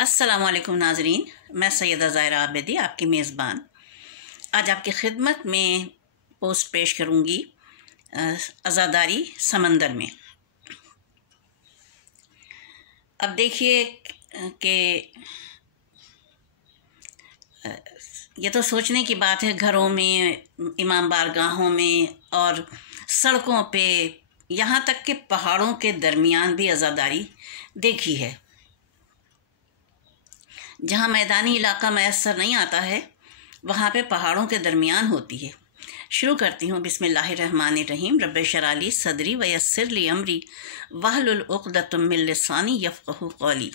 अस्सलाम वालेकुम नाजरीन, मैं सैयदा ज़ाहिरा आबिदी आपकी मेज़बान आज आपकी खिदमत में पोस्ट पेश करूँगी अज़ादारी समंदर में। अब देखिए कि ये तो सोचने की बात है, घरों में, इमाम बारगाहों में और सड़कों पे, यहाँ तक कि पहाड़ों के दरमियान भी अज़ादारी देखी है। जहाँ मैदानी इलाका मैसर नहीं आता है, वहाँ पे पहाड़ों के दरमियान होती है। शुरू करती हूँ। बिस्मिल्लाहिर्रहमानिर्रहीम। रब्बे शरह ली सदरी व यस्सिर ली अमरी वहलुल उक़दतम मिन लिसानी यफ़क़हू क़ौली।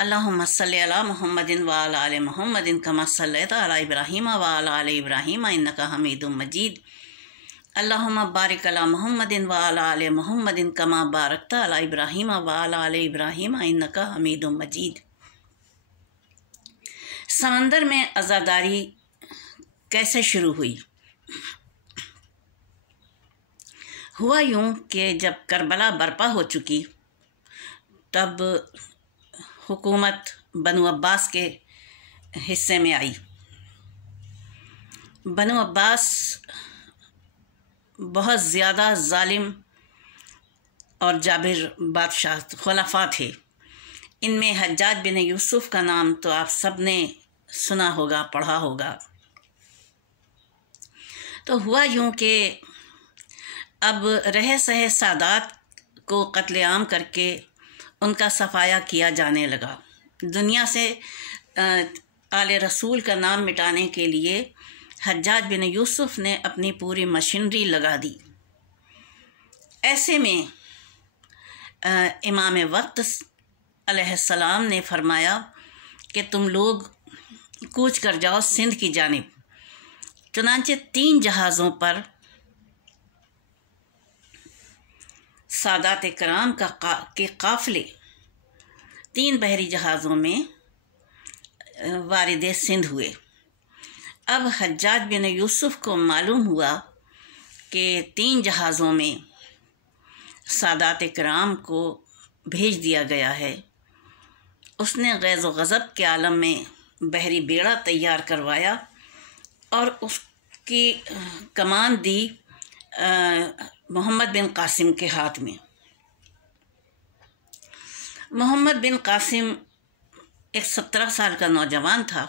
अल्लाहुम्मा सल्लि अला मुहम्मदिन व अला आलि मुहम्मदिन कमा सल्लैता अला इब्राहीम व अला आलि इब्राहीम इन्नका हमीदुम मजीद। अल्लाहुम्मा बारिक अला मुहम्मदिन व अला आलि मुहम्मदिन कमा बारकता अला इब्राहीम व अला आलि इब्राहीम इन्नका हमीदुम मजीद। समंदर में अज़ादारी कैसे शुरू हुई? हुआ यूँ कि जब करबला बर्पा हो चुकी, तब हुकूमत बनु अब्बास के हिस्से में आई। बनु अब्बास बहुत ज़्यादा ज़ालिम और जाबिर बादशाह खुलफा थे। इनमें हज्जाज बिन यूसुफ का नाम तो आप सब ने सुना होगा, पढ़ा होगा। तो हुआ यूँ कि अब रह सहे सादात को कत्लेआम करके उनका सफाया किया जाने लगा। दुनिया से आले रसूल का नाम मिटाने के लिए हज्जाज बिन यूसुफ ने अपनी पूरी मशीनरी लगा दी। ऐसे में इमाम वक्त अलैहिस्सलाम ने फरमाया कि तुम लोग कूच कर जाओ सिंध की जानिब। चुनांचे 3 जहाज़ों पर सादात कराम के काफ़िले 3 बहरी जहाज़ों में वारिद सिंध हुए। अब हज्जाज बिन यूसुफ को मालूम हुआ कि 3 जहाज़ों में सादात कराम को भेज दिया गया है। उसने गैज़ व गज़ब के आलम में बहरी बेड़ा तैयार करवाया और उसकी कमान दी मोहम्मद बिन कासिम के हाथ में। मोहम्मद बिन कासिम एक 17 साल का नौजवान था।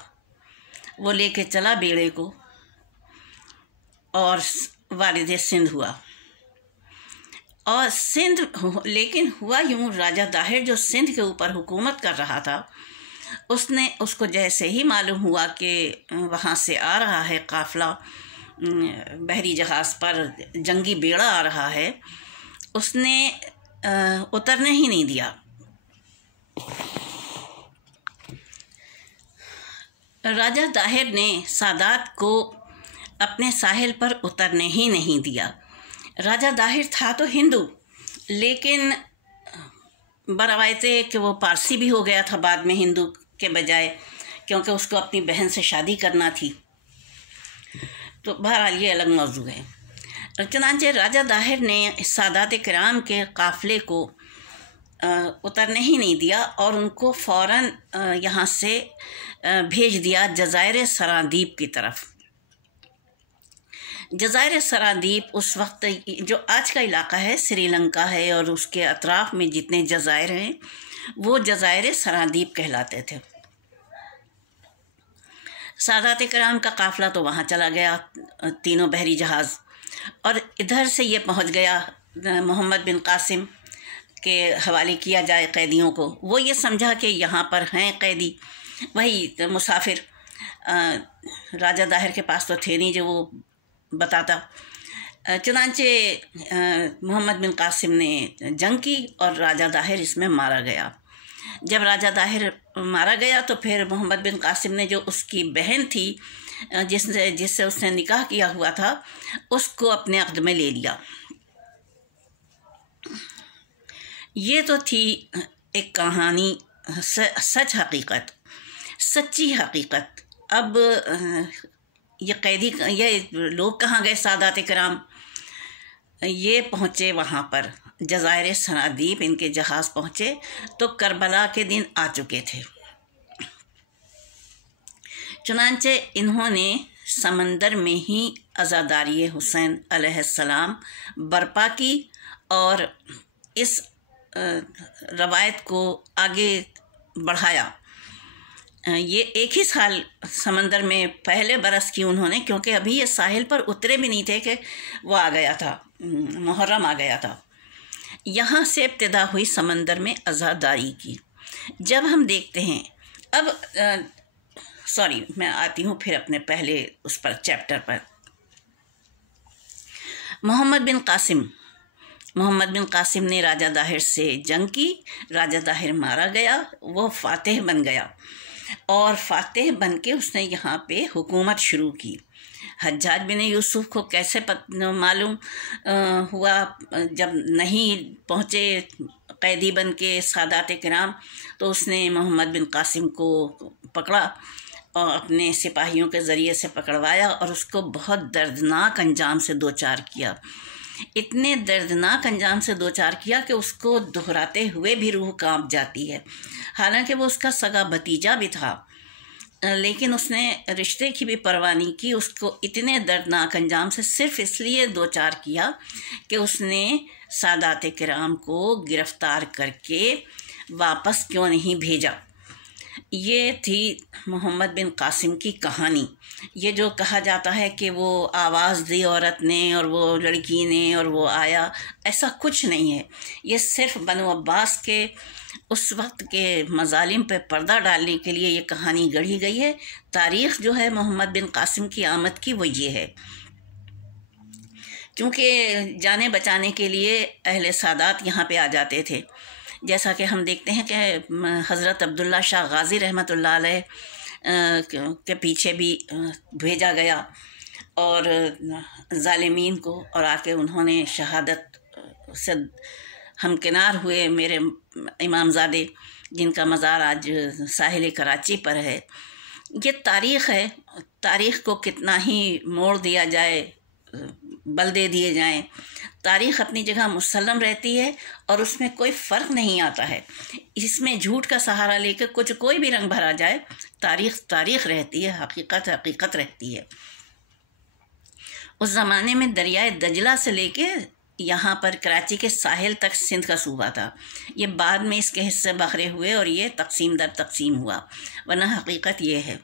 वो लेके चला बेड़े को और वारिद सिंध हुआ। और सिंध, लेकिन हुआ यूँ, राजा दाहिर जो सिंध के ऊपर हुकूमत कर रहा था, उसको जैसे ही मालूम हुआ कि वहाँ से आ रहा है काफ़िला, बहरी जहाज़ पर जंगी बेड़ा आ रहा है, उसने उतरने ही नहीं दिया। राजा दाहिर ने सादात को अपने साहिल पर उतरने ही नहीं दिया। राजा दाहिर था तो हिंदू, लेकिन बरवायत कि वो पारसी भी हो गया था बाद में हिंदू के बजाय, क्योंकि उसको अपनी बहन से शादी करना थी। तो बहरहाल ये अलग मौजू है। चुनांचे राजा दाहिर ने सादात कराम के काफ़िले को उतरने ही नहीं दिया और उनको फ़ौरन यहाँ से भेज दिया जज़ायर सरादीप की तरफ। जज़ायर सरादीप उस वक्त जो आज का इलाका है, श्रीलंका है, और उसके अतराफ़ में जितने जज़ायर हैं वो जज़ायर सरादीप कहलाते थे। सादात कराम का काफ़िला तो वहाँ चला गया, 3 बहरी जहाज़, और इधर से ये पहुँच गया मोहम्मद बिन कासिम के हवाले किया जाए कैदियों को। वो ये समझा कि यहाँ पर हैं कैदी, वही मुसाफिर। राजा दाहिर के पास तो थे नहीं जो वो बताता। चुनांचे मोहम्मद बिन कासिम ने जंग की और राजा दाहिर इसमें मारा गया। जब राजा दाहिर मारा गया तो फिर मोहम्मद बिन कासिम ने जो उसकी बहन थी जिससे उसने निकाह किया हुआ था, उसको अपने अक़द में ले लिया। ये तो थी एक कहानी, सच हकीकत, सच्ची हकीकत। अब ये लोग कहाँ गए? सादात कराम ये पहुँचे वहाँ पर جزائر سنادیب ان کے جہاز پہنچے تو کربلا کے دن آ چکے تھے۔ چنانچہ انہوں نے سمندر میں ہی عزاداری حسین علیہ السلام برپا کی اور اس روایت کو آگے بڑھایا۔ یہ ایک ہی سال سمندر میں پہلے برس کی انہوں نے، کیونکہ ابھی یہ ساحل پر اترے بھی نہیں تھے کہ وہ آ گیا تھا، محرم آ گیا تھا۔ یہاں سے ابتدا ہوئی سمندر میں عزاداری کی۔ جب ہم دیکھتے ہیں اب میں آتی ہوں پھر اپنے پہلے اس پر چیپٹر پر۔ محمد بن قاسم نے راجہ داہر سے جنگ کی، راجہ داہر مارا گیا، وہ فاتح بن گیا، اور فاتح بن کے اس نے یہاں پہ حکومت شروع کی۔ حجاج بن یوسف کو کیسے معلوم ہوا؟ جب نہیں پہنچے قیدی بن کے سادات کرام، تو اس نے محمد بن قاسم کو پکڑا اور اپنے سپاہیوں کے ذریعے سے پکڑوایا اور اس کو بہت دردناک انجام سے دوچار کیا۔ اتنے دردناک انجام سے دوچار کیا کہ اس کو دہراتے ہوئے بھی روح کانپ جاتی ہے۔ حالانکہ وہ اس کا سگا بھتیجا بھی تھا، لیکن اس نے رشتے کی بھی پرواہ نہیں کی، اس کو اتنے دردناک انجام سے صرف اس لیے دوچار کیا کہ اس نے سادات کرام کو گرفتار کر کے واپس کیوں نہیں بھیجا۔ یہ تھی محمد بن قاسم کی کہانی۔ یہ جو کہا جاتا ہے کہ وہ آواز دی عورت نے اور وہ لڑکی نے اور وہ آیا، ایسا کچھ نہیں ہے۔ یہ صرف بنو عباس کے اس وقت کے مظالم پہ پردہ ڈالنے کے لیے یہ کہانی گڑھی گئی ہے۔ تاریخ جو ہے محمد بن قاسم کی آمد کی وہ یہ ہے، کیونکہ جانیں بچانے کے لیے اہل سادات یہاں پہ آ جاتے تھے۔ جیسا کہ ہم دیکھتے ہیں کہ حضرت عبداللہ شاہ غازی رحمۃ اللہ علیہ کے پیچھے بھی بھیجا گیا اور ظالمین کو، اور آ کے انہوں نے شہادت سے ہمکنار ہوئے۔ میرے امام زادے جن کا مزار آج ساحل کراچی پر ہے۔ یہ تاریخ ہے، تاریخ کو کتنا ہی موڑ دیا جائے، بل دے دیے جائیں، تاریخ اپنی جگہ مسلم رہتی ہے اور اس میں کوئی فرق نہیں آتا ہے۔ اس میں جھوٹ کا سہارا لے کے کوئی بھی رنگ بھرا جائے، تاریخ تاریخ رہتی ہے، حقیقت حقیقت رہتی ہے۔ اس زمانے میں دریائے دجلہ سے لے کے یہاں پر کراچی کے ساحل تک سندھ کا صوبہ تھا۔ یہ بعد میں اس کے حصے بکھرے ہوئے اور یہ تقسیم در تقسیم ہوا، ورنہ حقیقت یہ ہے۔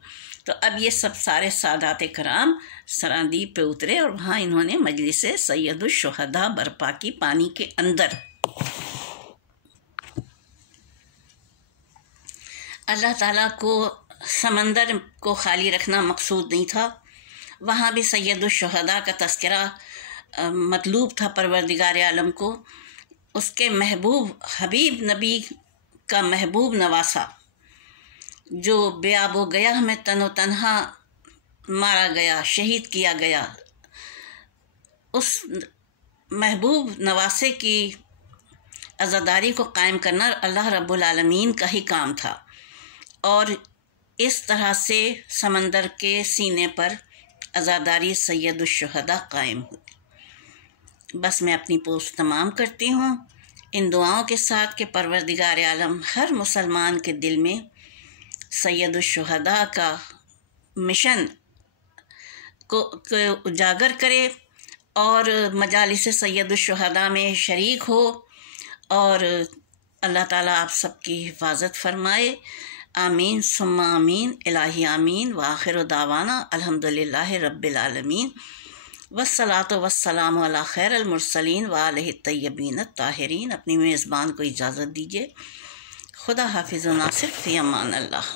تو اب یہ سب سارے سادات کرام سرادیب پہ اترے اور وہاں انہوں نے مجلس سید الشہداء برپا کی، پانی کے اندر۔ اللہ تعالیٰ کو سمندر کو خالی رکھنا مقصود نہیں تھا، وہاں بھی سید الشہداء کا تذکرہ مطلوب تھا۔ پروردگار عالم کو اس کے محبوب حبیب نبی کا محبوب نواسا، جو بے آب و گیا میں تن و تنہا مارا گیا، شہید کیا گیا، اس محبوب نواسے کی عزاداری کو قائم کرنا اللہ رب العالمین کا ہی کام تھا، اور اس طرح سے سمندر کے سینے پر عزاداری سید الشہداء قائم ہوئی۔ بس میں اپنی پوسٹ تمام کرتی ہوں ان دعاؤں کے ساتھ کہ پروردگار عالم ہر مسلمان کے دل میں سید الشہداء کا مشن کو اجاگر کرے اور مجالس سید الشہداء میں شریک ہو، اور اللہ تعالیٰ آپ سب کی حفاظت فرمائے۔ آمین ثم آمین، الہی آمین۔ وآخر دعوانا الحمدللہ رب العالمین، والصلاۃ والسلام علی خیر المرسلین وآلہ الطیبین الطاہرین۔ اپنی میزبان کو اجازت دیجیے۔ خدا حافظ و ناصر، فی امان اللہ۔